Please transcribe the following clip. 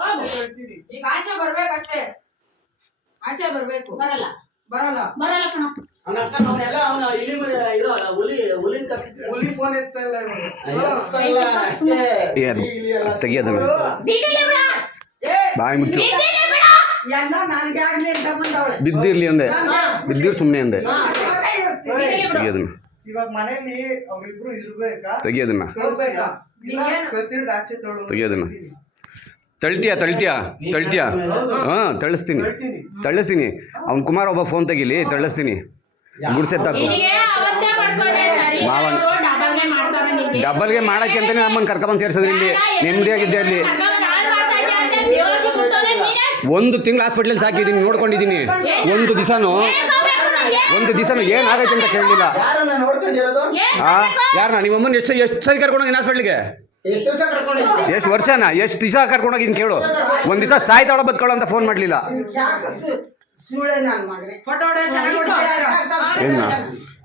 ಈಗ ಆಚೆ ಬರ್ಬೇಕಷ್ಟೇ, ಆಚೆ ಬರ್ಬೇಕು. ಬರಲ್ಲ ಬರಲ್ಲ ಬರಲ್ಲ ಕಣ. ಹುಲಿ ಫೋನ್ ಎತ್ತಲ್ಲ ತೆಗಿಯೋದು ಬಾಯಿ ಮುಚ್ಚು. ಬಿದ್ದಿರ್ಲಿ ಅಂದೆ, ಬಿದ್ದಿರ್ ಸುಮ್ಮನೆ ಅಂದೆ. ತೆಗಿಯೋದನ್ನ ಇವಾಗ ಮನೇಲಿ ಅವ್ರಿಬ್ರು ಇರ್ಬೇಕಾ? ತೆಗಿಯೋದನ್ನ ಆಚೆ ತೆಗಿಯೋದನ್ನ ತಳ್ತೀಯಾ ತಳ್ತೀಯಾ ತಳ್ತೀಯಾ? ಹಾಂ ತಳಿಸ್ತೀನಿ ತಳಿಸ್ತೀನಿ. ಅವ್ನು ಕುಮಾರ್ ಒಬ್ಬ ಫೋನ್ ತೆಗಿಲಿ, ತಳಿಸ್ತೀನಿ. ಗುಡ್ಸೆತ್ತಾಕು ಮಾವನ್ ಡಬ್ಬಲ್ಗೆ ಮಾಡಕ್ಕೆ ಅಂತಾನೆ ನಮ್ಮನ್ನು ಕರ್ಕೊಂಬಂದು ಸೇರ್ಸೋದ್ರಿ. ಇಲ್ಲಿ ನೆಮ್ಮದಿಯಾಗಿದ್ದೆ. ಅಲ್ಲಿ 1 ತಿಂಗಳು ಹಾಸ್ಪಿಟ್ಲಲ್ಲಿ ಸಾಕಿದ್ದೀನಿ, ನೋಡ್ಕೊಂಡಿದ್ದೀನಿ. ಒಂದು ದಿವಸನೂ ಏನಾಗೈತೆ ಅಂತ ಕೇಳಲಿಲ್ಲ. ಯಾರನ್ನ ನಿಮ್ಮಮ್ಮನ ಎಷ್ಟು ಸರಿ ಕರ್ಕೊಂಡೋಗಿ ಹಾಸ್ಪಿಟ್ಲಿಗೆ? ಎಷ್ಟು ವರ್ಷನಾ? ಎಷ್ಟು ದಿವಸ ಕರ್ಕೊಂಡೋಗಿದ್ದೀನಿ ಕೇಳು. ಒಂದು ದಿವಸ ಸಾಯ್ತಾವಳ ಬದುಕೊಳ್ಳೋ ಅಂತ ಫೋನ್ ಮಾಡಲಿಲ್ಲ. ಫೋಟೋ